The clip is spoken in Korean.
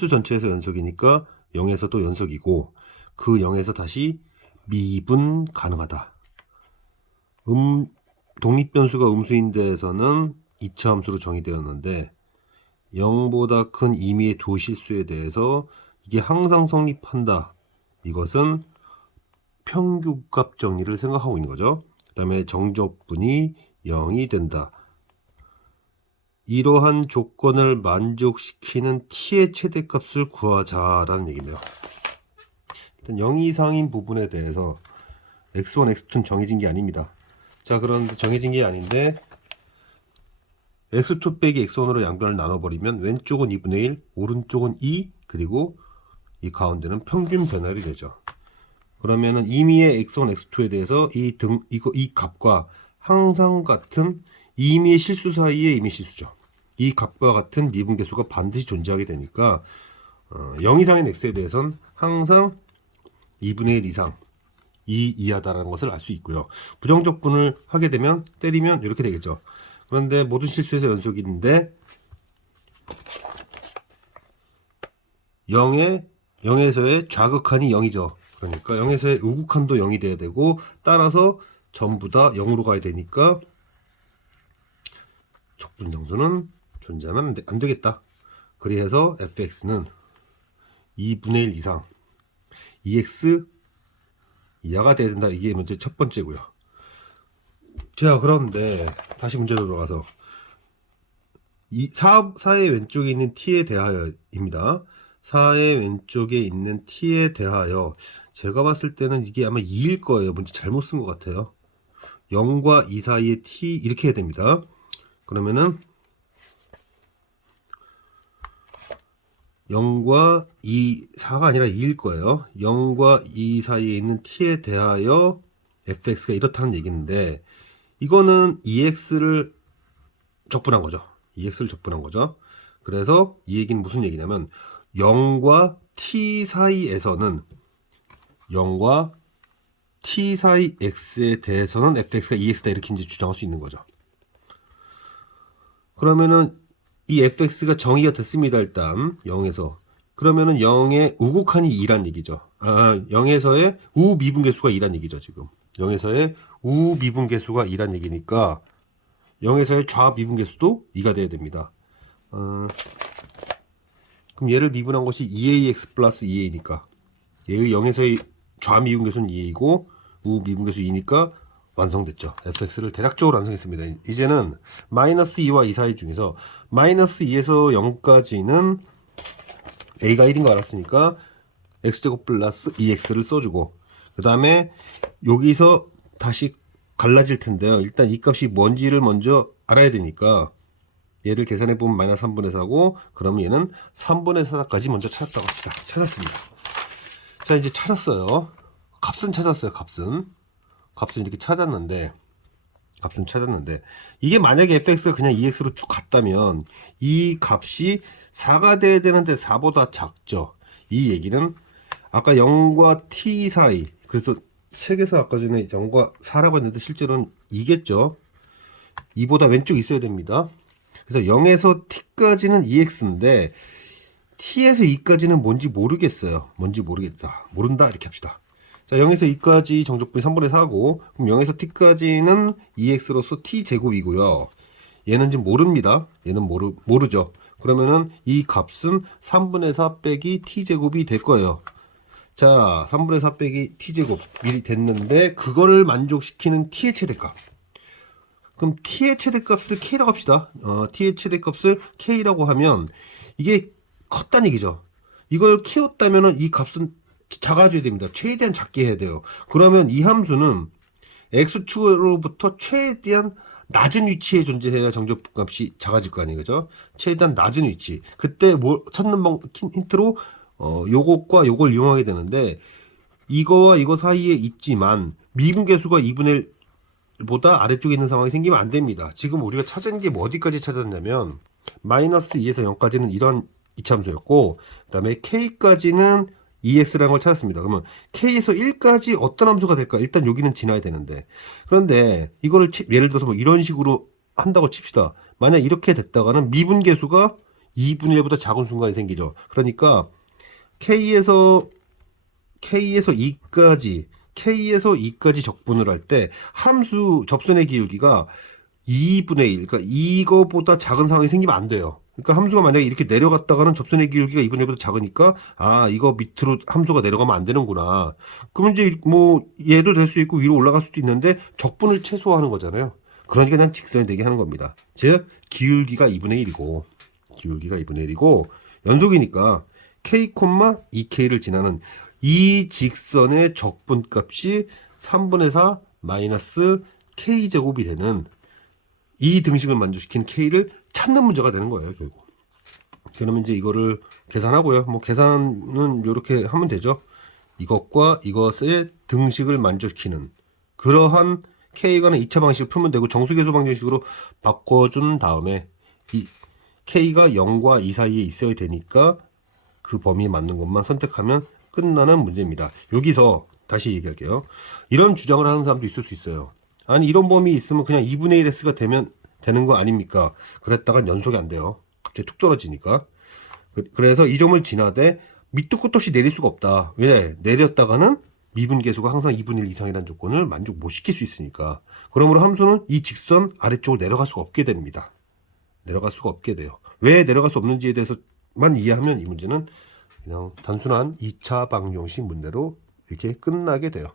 수 전체에서 연속이니까 0에서도 연속이고 그 0에서 다시 미분 가능하다. 음, 독립 변수가 음수인 데에서는 2차 함수로 정의되었는데 0보다 큰 임의의 두 실수에 대해서 이게 항상 성립한다. 이것은 평균값 정리를 생각하고 있는 거죠. 그 다음에 정적분이 0이 된다. 이러한 조건을 만족시키는 t의 최대값을 구하자라는 얘기네요. 일단 0 이상인 부분에 대해서 x1, x2는 정해진 게 아닙니다. 자, 그런데 정해진 게 아닌데 x2 빼기 x1으로 양변을 나눠버리면 왼쪽은 2분의 1, 오른쪽은 2, 그리고 이 가운데는 평균 변화율이 되죠. 그러면은 임의의 x1, x2에 대해서 이 등, 이거, 이 값과 항상 같은 임의의 실수 사이의 임의 실수죠. 이 값과 같은 미분 계수가 반드시 존재하게 되니까 어, 0 이상인 x에 대해서는 항상 2분의 1 이상 2 이하다라는 것을 알 수 있고요. 부정적 분을 하게 되면 때리면 이렇게 되겠죠. 그런데 모든 실수에서 연속인데 0에 0에서의 좌극한이 0이죠. 그러니까 0에서의 우극한도 0이 돼야 되고 따라서 전부 다 0으로 가야 되니까 적분정수는 존재하면 안, 되겠다. 그래서 fx는 2분의 1 이상 2x 이하가 돼야 된다. 이게 문제 첫 번째고요. 자, 그런데 다시 문제로 돌아가서 이 4, 4의 왼쪽에 있는 t에 대하여입니다. 4의 왼쪽에 있는 t에 대하여 제가 봤을 때는 이게 아마 2일 거예요. 문제 잘못 쓴 것 같아요. 0과 2 사이에 t 이렇게 해야 됩니다. 그러면은 0과 2, 4가 아니라 2일 거예요. 0과 2 사이에 있는 t에 대하여 fx가 이렇다는 얘기인데 이거는 2x를 적분한 거죠. 2x를 적분한 거죠. 그래서 이 얘기는 무슨 얘기냐면 0과 t 사이에서는 0과 t 사이 x에 대해서는 fx가 2x다 이렇게 이제 주장할 수 있는 거죠. 그러면은 이 fx가 정의가 됐습니다. 일단 0에서 그러면은 0의 우극한이 2란 얘기죠. 아, 0에서의 우미분계수가 2란 얘기죠. 지금 0에서의 우미분계수가 2란 얘기니까 0에서의 좌미분계수도 2가 돼야 됩니다. 어, 그럼 얘를 미분한 것이 2ax 플러스 2a니까 얘의 0에서의 좌미분계수는 2a이고 우미분계수 2니까 완성됐죠. fx를 대략적으로 완성했습니다. 이제는 마이너스 2와 2 사이 중에서 마이너스 2에서 0까지는 a가 1인 거 알았으니까 x제곱 플러스 2x를 써주고 그 다음에 여기서 다시 갈라질 텐데요. 일단 이 값이 뭔지를 먼저 알아야 되니까 얘를 계산해 보면 마이너스 3분의 4고 그러면 얘는 3분의 4까지 먼저 찾았다고 합시다. 찾았습니다. 자 이제 찾았어요. 값은 찾았어요. 값은 값은 이렇게 찾았는데 값은 찾았는데 이게 만약에 fx가 그냥 2x로 쭉 갔다면 이 값이 4가 돼야 되는데 4보다 작죠. 이 얘기는 아까 0과 t 사이 그래서 책에서 아까 전에 0과 4라고 했는데 실제로는 2겠죠. 2보다 왼쪽 있어야 됩니다. 그래서 0에서 t까지는 2x인데 t에서 2까지는 뭔지 모르겠어요. 뭔지 모르겠다. 모른다 이렇게 합시다. 자, 0에서 2까지 정적분이 3분의 4고 그럼 0에서 t까지는 2x로서 t 제곱이고요. 얘는 지금 모릅니다. 얘는 모르 모르죠. 그러면은 이 값은 3분의 4 빼기 t 제곱이 될 거예요. 자, 3분의 4 빼기 t 제곱 미리 됐는데 그거를 만족시키는 t의 최대값. 그럼 t의 최대값을 k라고 합시다. 어, t의 최대값을 k라고 하면 이게 컸다는 얘기죠. 이걸 키웠다면은 이 값은 작아져야 됩니다. 최대한 작게 해야 돼요. 그러면 이 함수는 x축으로부터 최대한 낮은 위치에 존재해야 정적값이 작아질 거 아니에요. 그죠? 최대한 낮은 위치. 그때 뭐 찾는 방 힌트로 어 요것과 요걸 이용하게 되는데 이거와 이거 사이에 있지만 미분계수가 2분의 1보다 아래쪽에 있는 상황이 생기면 안 됩니다. 지금 우리가 찾은 게 뭐 어디까지 찾았냐면 마이너스 2에서 0까지는 이런 이참수였고 그 다음에 k까지는 EX라는 걸 찾았습니다. 그러면 K에서 1까지 어떤 함수가 될까? 일단 여기는 지나야 되는데. 그런데 이거를 치- 예를 들어서 뭐 이런 식으로 한다고 칩시다. 만약 이렇게 됐다가는 미분계수가 2분의 1보다 작은 순간이 생기죠. 그러니까 K에서 K에서 2까지 K에서 2까지 적분을 할 때 함수 접선의 기울기가 2분의 1, 그러니까 이거보다 작은 상황이 생기면 안 돼요. 그러니까 함수가 만약에 이렇게 내려갔다가는 접선의 기울기가 2분의 1보다 작으니까 아 이거 밑으로 함수가 내려가면 안 되는구나. 그러면 이제 뭐 얘도 될 수 있고 위로 올라갈 수도 있는데 적분을 최소화하는 거잖아요. 그러니까 그냥 직선이 되게 하는 겁니다. 즉 기울기가 2분의 1이고 기울기가 2분의 1이고 연속이니까 k, 2k를 지나는 이 직선의 적분값이 3분의 4 마이너스 k 제곱이 되는 이 등식을 만족시킨 k를 찾는 문제가 되는 거예요, 결국. 그러면 이제 이거를 계산하고요. 뭐 계산은 이렇게 하면 되죠. 이것과 이것의 등식을 만족시키는 그러한 k가 는 2차 방식을 풀면 되고 정수계수 방정식으로 바꿔준 다음에 이 k가 0과 2 사이에 있어야 되니까 그 범위에 맞는 것만 선택하면 끝나는 문제입니다. 여기서 다시 얘기할게요. 이런 주장을 하는 사람도 있을 수 있어요. 아니 이런 범위 있으면 그냥 2분의 1x가 되면 되는 거 아닙니까? 그랬다가 연속이 안 돼요. 갑자기 툭 떨어지니까. 그- 그래서 이 점을 지나되 밑도 끝도 없이 내릴 수가 없다. 왜? 내렸다가는 미분 계수가 항상 2분의 1 이상이라는 조건을 만족 못 시킬 수 있으니까. 그러므로 함수는 이 직선 아래쪽으로 내려갈 수가 없게 됩니다. 내려갈 수가 없게 돼요. 왜 내려갈 수 없는지에 대해서만 이해하면 이 문제는 그냥 단순한 2차 방정식 문제로 이렇게 끝나게 돼요.